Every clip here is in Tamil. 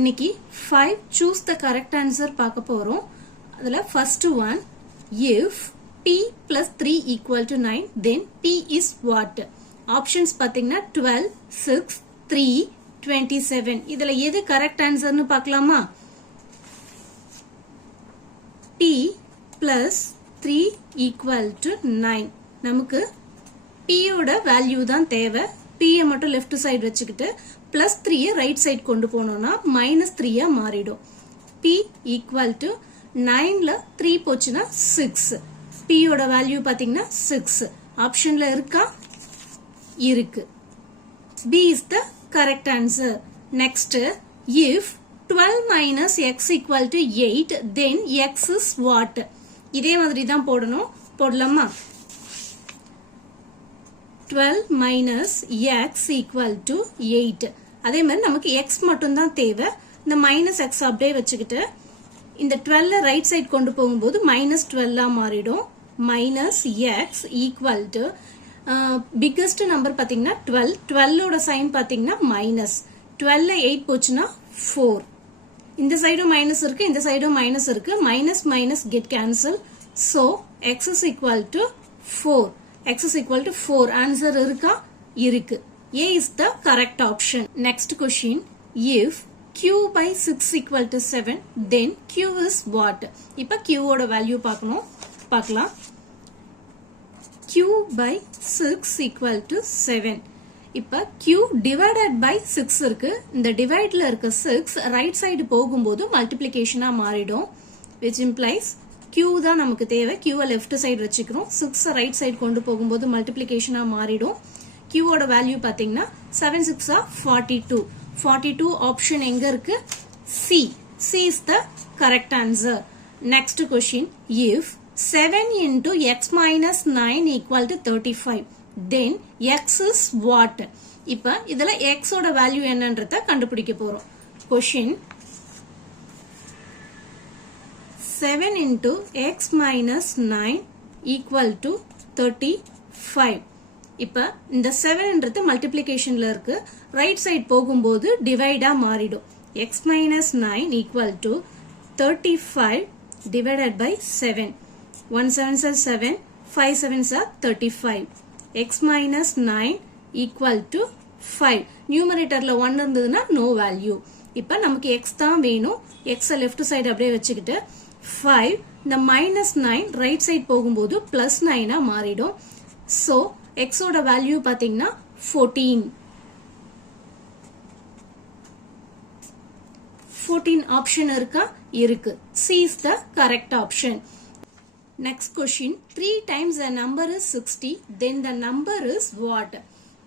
இன்னைக்கு 5 choose the correct answer பார்க்க போறோம். அதுல first one, if p plus 3 equal to 9 then p is what? Options பாத்தீங்கன்னா 12, 6, 3, 27. இதுல எது correct answer னு பார்க்கலாமா? p plus 3 equal to 9. நமக்கு p ஓட வேல்யூ தான் தேவை. p மட்டும் left side வச்சுக்கிட்டு plus 3 right side கொண்டு போனோம்னா minus 3 மாறிடும். p equal to 9ல 3 போச்சுன்னா 6. p ஓட வேல்யூ பாத்தீங்கன்னா 6. ஆப்ஷன்ல இருக்கா? இருக்கு. b is the correct answer. Next, if 12 minus x equal to 8 then x is what? இதே மாதிரி தான் போடணும். போடலாமா? 12 minus x equal to 8. அதே மாதிரி நமக்கு x மட்டும் தான் தேவை. இந்த minus x அப்படியே வச்சுக்கிட்டு இந்த 12 ரைட் சைடு கொண்டு போகும்போது minus 12 மாறிடும். minus x equal to biggest number பாத்தீங்கன்னா 12. 12 ஓட சைன் பாத்தீங்கன்னா minus. 12 8 போச்சுன்னா 4. இந்த சைடும் மைனஸ் இருக்கு, இந்த சைடும் மைனஸ் இருக்கு. Minus minus get cancel. So x is equal to 4. x is equal to 4. Answer இருக்கா? இருக்கு. A is the correct option. Next question. If q by 6 equal to 7 then q is what? இப்ப q ஓட வேல்யூ பார்க்கலாம். q by 6 equal to 7. இப்ப q divided by 6 இருக்கு. இந்த divideல இருக்க 6 right side போகும்போது multiplicationஆ மாறிடும். Which implies q தான் நமக்கு தேவை. q left side வச்சுக்கிறோம். 6 right side கொண்டு போகும்போது multiplicationஆ மாறிடும். q ஓட வேல்யூ பாத்தீங்கன்னா 7 6 42. 42 ஆப்ஷன் எங்க இருக்கு? C. C is the correct answer. Next question. If 7 into x minus 9 equal to 35 then x is what? இப்ப இதுல x ஓட வேல்யூ என்னன்றத கண்டுபிடிக்க போறோம். Question. 7 into x minus 9 equal to 35. இப்ப இந்த 7ன்றது மல்டிப்ளிகேஷன்ல இருக்கு. ரைட் சைடு போகும்போது டிவைடா மாறிடும். x minus 9 equal to 35 divided by 7. 1 7s are 7, 5 7s are 35. x minus 9 equal to 5. நியூமரேட்டர்ல 1 இருந்ததுன்னா no value. இப்ப நமக்கு x தான் வேணும். x லெஃப்ட் சைடு அப்படியே வச்சுக்கிட்டு 5 இந்த minus 9 ரைட் சைடு போகும்போது plus 9 மாறிடும். So x ஓட வேல்யூ பாத்தீங்கன்னா 14. 14 ஆப்ஷன் இருக்கா? இருக்கு. C is the correct option. Next question. 3 times a number is 60 then the number is what?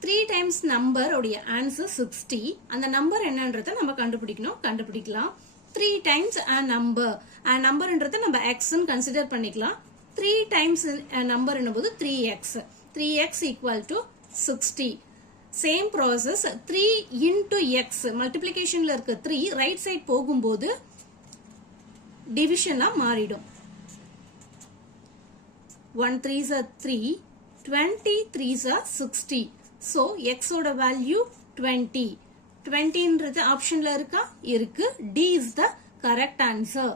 3 times number உடைய answer 60. அந்த நம்பர் என்னன்றத நம்ம கண்டுபிடிக்கலாம். 3 times a number. a numberன்றத நம்ம x ன்னு கன்சிடர் பண்ணிக்கலாம். 3 times a number என்னும்போது 3x. 3x equal to 60. Same process 3 into x. மல்டிப்ளிகேஷன்ல இருக்க 3 ரைட் சைடு போகும்போது டிவிஷனா மாறிடும். 1 3s are 3, 20 3s are 60. So x ஓட வேல்யூ 20. 20ன்றது ஆப்ஷன்ல இருக்கா? இருக்கு. D is the correct answer.